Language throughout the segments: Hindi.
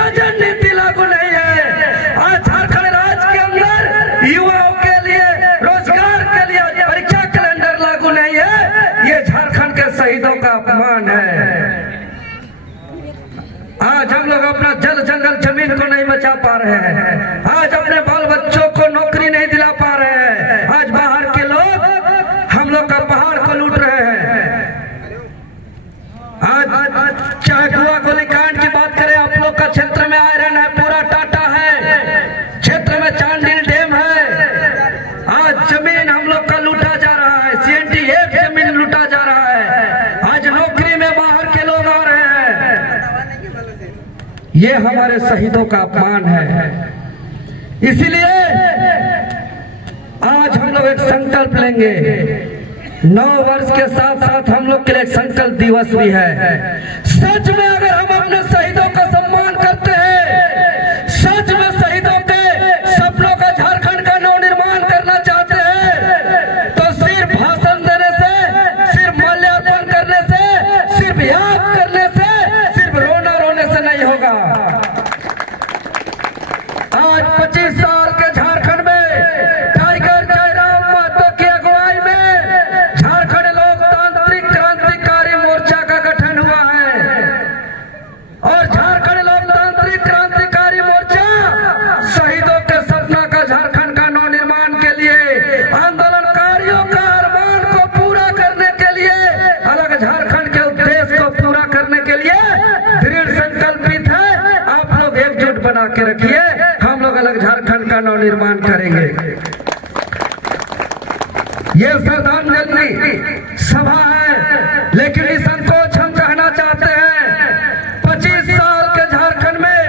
नियोजन नीति लागू नहीं है। आज झारखंड राज्य के अंदर युवाओं के लिए रोजगार के लिए परीक्षा कैलेंडर लागू नहीं है। ये झारखंड के शहीदों का अपमान है। आज हम लोग अपना जल जंगल जमीन को नहीं बचा पा रहे हैं। आज अपने बाल बच्चों को नौकरी नहीं दिला पा रहे हैं। आज बाहर के लोग हम लोग का पहाड़ को लूट रहे हैं। आज चाहे कुआ गोलीकांड की बात करें, आप लोग का क्षेत्र में आयरन है, पूरा टाटा है, क्षेत्र में चांडिल डैम है। आज जमीन हम लोग का लूटा जा रहा है, CNT एक जमीन लूटा जा रहा है। आज नौकरी में बाहर के लोग आ रहे हैं। ये हमारे शहीदों का अपमान है। इसीलिए आज हम लोग एक संकल्प लेंगे। 9 वर्ष के साथ साथ हम लोग के लिए एक संकल्प दिवस भी है। सच में अगर हम अपने शहीदों का सम्मान करते हैं, सच में शहीदों के सपनों का झारखंड का नवनिर्माण करना चाहते हैं, तो सिर्फ भाषण देने से, सिर्फ माल्यार्पण करने से, सिर्फ याद करने से, सिर्फ रोना रोने से नहीं होगा। आज 25 साल के झारखंड में टाइगर जयराम महतो की अगुवाई में झारखंड लोकतांत्रिक क्रांतिकारी मोर्चा का गठन हुआ है। और झारखंड लोकतांत्रिक क्रांतिकारी मोर्चा शहीदों के सपना का झारखंड का नवनिर्माण के लिए, आंदोलनकारियों का अरमान को पूरा करने के लिए, अलग झारखंड के उद्देश्य को पूरा करने के लिए दृढ़ संकल्पित है। आप लोग एकजुट बना के रखिए, हम लोग अलग झारखंड का नवनिर्माण करेंगे। ये श्रद्धांजलि सभा है, लेकिन निसंकोच हम कहना चाहते हैं, 25 साल के झारखंड में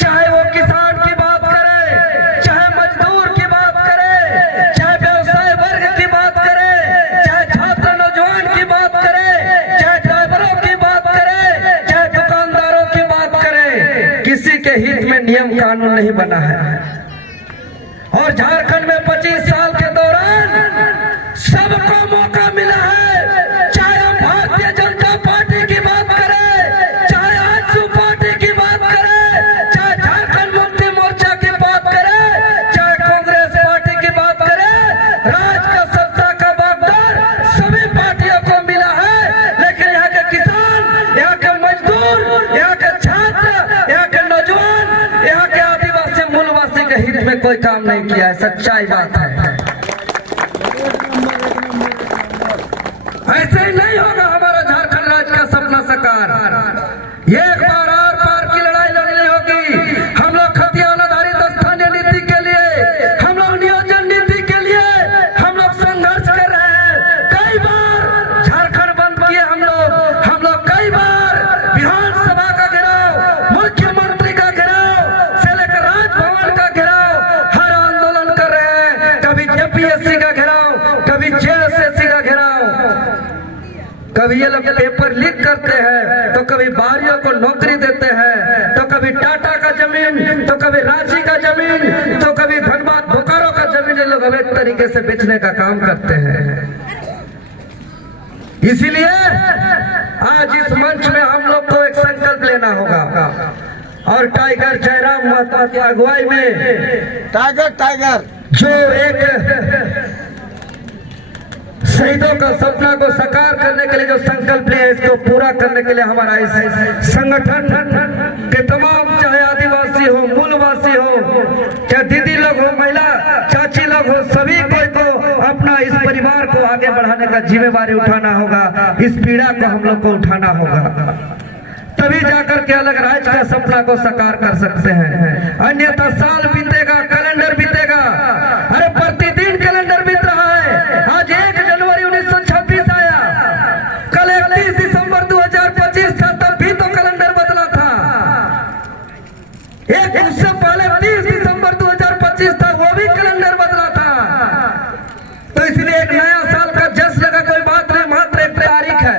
चाहे वो किसान की बात करे, चाहे मजदूर की बात करे, चाहे व्यवसाय वर्ग की बात करे, चाहे छात्र नौजवान की बात करे, चाहे ड्राइवरों की बात करे, चाहे दुकानदारों की बात करे, किसी के हित में नियम कानून नहीं बना है। और झारखंड में 25 साल के दौरान सबको मौका मिला है। चाहे हम भारतीय जनता पार्टी की बात करें, चाहे आजसू पार्टी की बात करें, चाहे झारखंड मुक्ति मोर्चा की बात करें, चाहे कांग्रेस पार्टी की बात करें, राज का सत्ता का बागडोर सभी पार्टियों को मिला है। लेकिन यहाँ के किसान, यहाँ के मजदूर, यहाँ के छात्र, यहाँ के नौजवान, यहाँ के आदिवासी मूलवासी के हित में कोई काम नहीं किया है। सच्चाई बात है। ऐसे ही नहीं होगा हमारा झारखंड राज्य का सपना साकार। ये एक बार आर पार की लड़ाई लड़नी होगी। हम लोग खतियान आधारित स्थानीय नीति के लिए, हम लोग नियोजन नीति के लिए हम लोग संघर्ष कर रहे हैं। कई बार झारखंड बंद किए हम लोग कई बार विधानसभा का घेराव, मुख्यमंत्री का घेराव से लेकर राजभवन का घेराव, हर आंदोलन कर रहे हैं। कभी JPSC का घेराव, कभी JSSC का घेराव, कभी ये लोग पेपर लीक करते हैं, तो कभी बाहरियों को नौकरी देते हैं, तो कभी टाटा का जमीन, तो कभी रांची का जमीन, तो कभी धनबाद बोकारो का जमीन ये लोग अवैध तरीके से बेचने का काम करते हैं। इसीलिए आज इस मंच में हम लोग को एक संकल्प लेना होगा। और टाइगर जयराम महतो की अगुवाई में टाइगर जो एक शहीदों का सपना को साकार करने के लिए जो संकल्प लिया, इसको पूरा करने के लिए हमारा इस संगठन के तमाम, चाहे आदिवासी हो, मूलवासी हो, चाहे दीदी लोग हो, महिला चाची लोग हो, सभी कोई को अपना इस परिवार को आगे बढ़ाने का जिम्मेवारी उठाना होगा। इस पीड़ा को हम लोग को उठाना होगा, तभी जाकर के अलग राज्य का सपना को साकार कर सकते हैं। अन्यथा साल बीतेगा, कैलेंडर बीतेगा। अरे प्रतिदिन कैलेंडर बीत रहा है। आज 1 जनवरी 1926 आया, कल 31 दिसंबर 2025 था, तब भी तो कैलेंडर बदला था। एक उससे पहले 30 दिसंबर 2025 था, वो भी कैलेंडर बदला था। तो इसलिए एक नया साल का जश्न का कोई बात नहीं, मात्र एक तारीख है,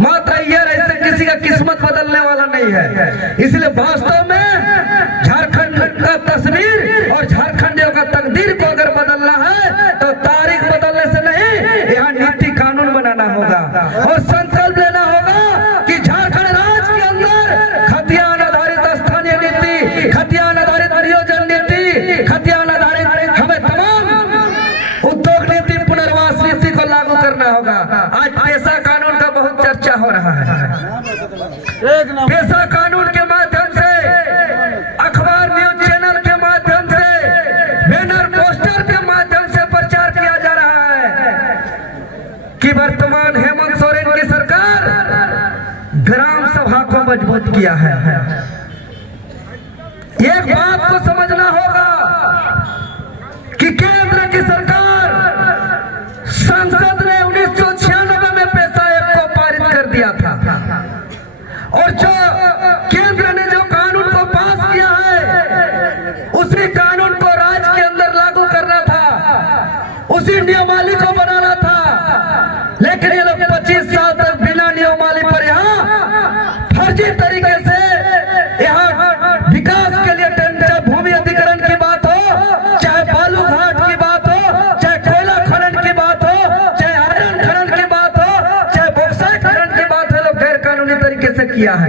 मात्र ईयर। ऐसे किसी का किस्मत बदलने वाला नहीं है। इसलिए वास्तव में झारखंड का तस्वीर और झारखंडियों का तकदीर को अगर बदलना है, तो तारीख बदलने से नहीं, यहाँ नीति कानून बनाना होगा और संकल्प लेना होगा कि झारखंड राज्य के अंदर खतियान आधारित स्थानीय पेशा कानून के माध्यम से, अखबार न्यूज चैनल के माध्यम से, बैनर पोस्टर के माध्यम से प्रचार किया जा रहा है कि वर्तमान हेमंत सोरेन की सरकार ग्राम सभा को मजबूत किया है। एक बात को समझना होगा कि केंद्र की सरकार, संसद ने 1996 में पेशा एक्ट को पारित कर दिया था और जो केंद्र ने जो कानून को पास किया है उसी कानून को राज्य के अंदर लागू करना था, उसी नियमावली को बनाना था। लेकिन ये लोग 25 साल तक बिना नियमावली पर यहाँ फर्जी तरीके से यहाँ विकास के लिए, चाहे भूमि अधिग्रहण की बात हो, चाहे बालू घाट की बात हो, चाहे कोयला खनन की बात हो, चाहे आयरन खनन की बात हो, चाहे बॉक्साइट खनन की बात है, लोग गैर कानूनी तरीके से किया है।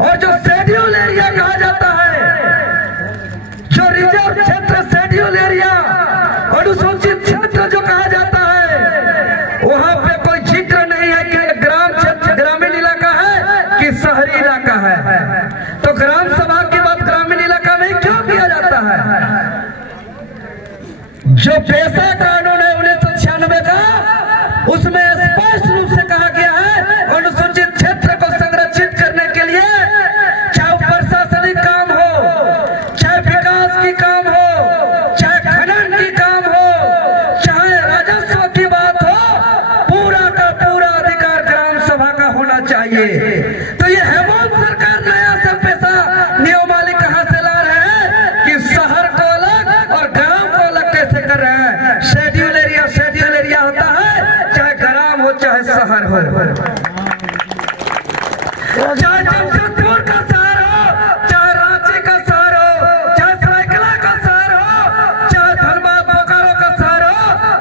और जो शेड्यूल एरिया कहा जाता है, जो रिजर्व क्षेत्र, शेड्यूल एरिया, अनुसूचित क्षेत्र जो कहा जाता है, वहां पे कोई जिक्र नहीं है कि ग्राम क्षेत्र ग्रामीण इलाका है कि शहरी इलाका है। तो ग्राम सभा की बात ग्रामीण इलाका में क्यों किया जाता है? जो पेशा कानून है 1996 का, उसमें स्पष्ट रूप से कहा गया है अनुसूचित क्षेत्र को संरक्षित करने के लिए, चाहे प्रशासनिक काम हो, चाहे विकास की काम हो, चाहे खनन की काम हो, चाहे राजस्व की बात हो, पूरा का पूरा अधिकार ग्राम सभा का होना चाहिए। तो ये हेमंत सरकार नया सा पेशा नियमावली कहां से ला रहे हैं कि शहर को अलग और गांव को अलग कैसे कर रहे हैं। शेड्यूल एरिया होता है, चाहे ग्राम हो चाहे शहर हो, चाहे जमशेदपुर का शहर हो, चाहे रांची का शहर हो, चाहे सरायकेला का शहर हो, चाहे धनबाद बोकारो का शहर हो,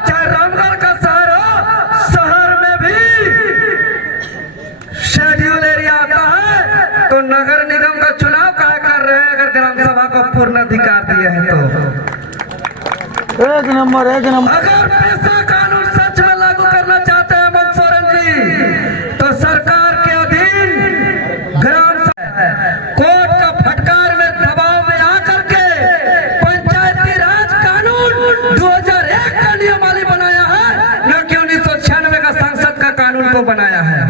चाहे रामगढ़ का शहर हो, शहर में भी शेड्यूल एरिया आता है। तो नगर निगम का चुनाव काहे कर रहे हैं अगर ग्राम सभा को पूर्ण अधिकार दिए हैं तो? एक नंबर। अगर पेशा कानून सच में लागू करना चाहते हैं हेमंत सोरेन जी, तो सरकार के अधीन ग्राम कोर्ट का फटकार में दबाव में आकर के पंचायती राज कानून 2001 का नियमावली बनाया है, न कि 1996 का संसद का कानून को बनाया है।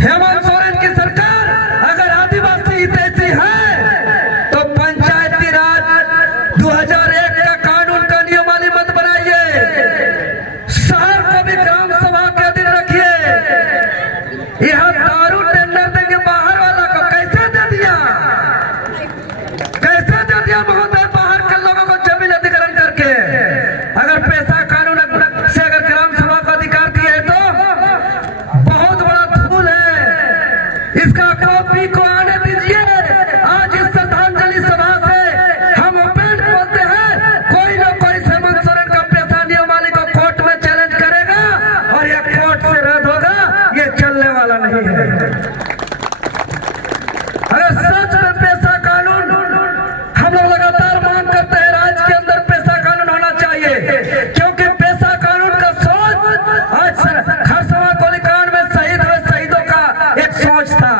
हेमंत सोरेन की सरकार अगर आदिवासी हितैषी है तो पंचायती राज 2001 का कानून का नियमावली मत बनाइए, शहर को भी ग्राम सभा के अधीन रखिए। यहाँ दारू टेंडर देंगे बाहर वाला को, कैसे दे दिया महोदय, बाहर के लोगों को जमीन अधिग्रहण करके? अगर पेशा कानून से अगर ग्राम सभा को अधिकार दिए है तो बहुत बड़ा धूल है, इसका कॉपी को आने दीजिए। आज इस श्रद्धांजलि सभा से हम ओपन बोलते हैं, कोई ना कोई हेमंत सोरेन का पेशा नियमावली को कोर्ट में चैलेंज करेगा और यह कोर्ट से रद्द होगा, ये चलने वाला नहीं है। अगर सच में पेशा कानून, हम लोग लगातार मांग करते हैं राज्य के अंदर पेशा कानून होना चाहिए, क्योंकि पेशा कानून का सोच आज खरसवा गोलीकांड में शहीद हुए शहीदों का एक सोच था।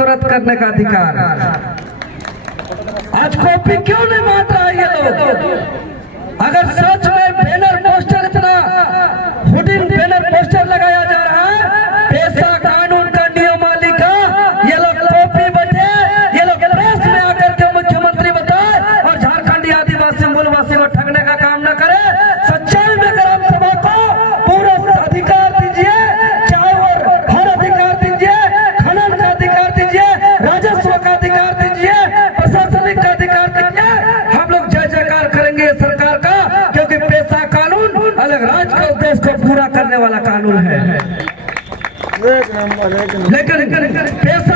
को रद्द करने का अधिकार। आज कॉपी क्यों नहीं मान रहा है ये लोग? अगर सच में बैनर पोस्टर इतना हुडिंग बैनर पोस्टर लगाया जा रहा है, पैसा कानून का नियमावली का, ये लोग कॉपी बचे, ये लोग प्रेस में आकर के मुख्यमंत्री बताए और झारखंडी आदिवासी मूलवासी को ठगने का काम न करे। सच्चाई में ग्राम सभा को पूरा अधिकार दीजिए, चाहे वो हर अधिकार दीजिए, खनन का अधिकार दीजिए, राजस्व का अधिकार दीजिए, प्रशासनिक का अधिकार दीजिए। हम लोग जय जयकार करेंगे सरकार का, क्योंकि पैसा कानून अलग राज्य के उद्देश्य को पूरा करने वाला कानून है। लेकिन पैसा